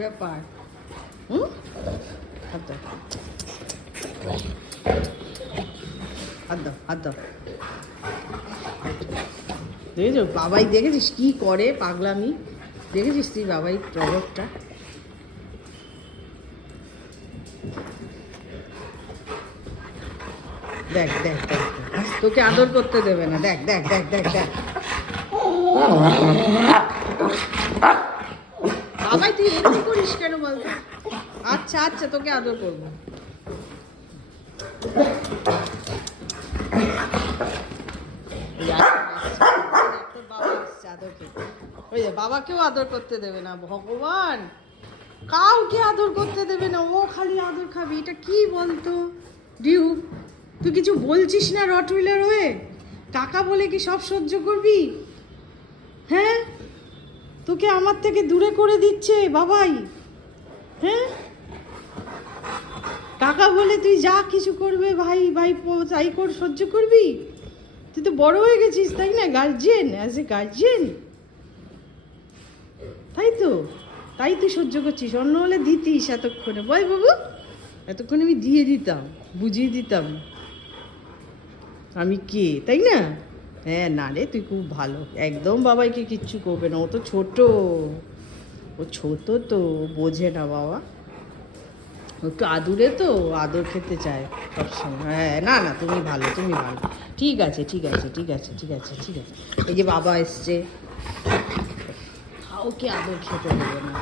ব্যাপার। হুম, হাত দাও, হাত দাও, হাত দাও। দেখেছো বাবাই, দেখেছিস কি করে পাগলামি? দেখেছিস তুই বাবাই টগরটা? দেখ দেখ দেখ, তোকে আদর করতে দেবে না। দেখ দেখ দেখ দেখ দেখ, বাবাই তুই এরকম করিস কেন বলতো? আচ্ছা আচ্ছা, তোকে আদর করবো। ওই যে বাবাকেও আদর করতে দেবে না, ভগবান কাউকে আদর করতে দেবে না, ও খালি আদর খাবি। এটা কি বলতো ডিউ? তুই কিছু বলছিস না রটউইলার হয়ে? কাকা বলে কি সব সহ্য করবি? হ্যাঁ, তোকে আমার থেকে দূরে করে দিচ্ছে বাবাই। হ্যাঁ, কাকা বলে তুই যা কিছু করবে ভাই ভাই তাই কর, সহ্য করবি? তুই তো বড় হয়ে গেছিস তাই না, গার্জিয়ান, অ্যাজ এ গার্জিয়ান, তাই তো? তাই তুই সহ্য করছিস, অন্য হলে দিতিস এতক্ষণে। বল বাবু, এতক্ষণে আমি দিয়ে দিতাম, বুঝিয়ে দিতাম আমি কে, তাই না? হ্যাঁ, না রে তুই খুব ভালো, একদম বাবাইকে কিচ্ছু করবে না, ও তো ছোট, ও ছোট তো বোঝে না বাবা, ও একটু আদুরে তো, আদর খেতে চায় সবসময়। হ্যাঁ, না না তুমি ভালো, তুমি ভালো, ঠিক আছে ঠিক আছে ঠিক আছে ঠিক আছে ঠিক আছে। এই যে বাবা এসছে, কাউকে আদর খেতে দেবে না।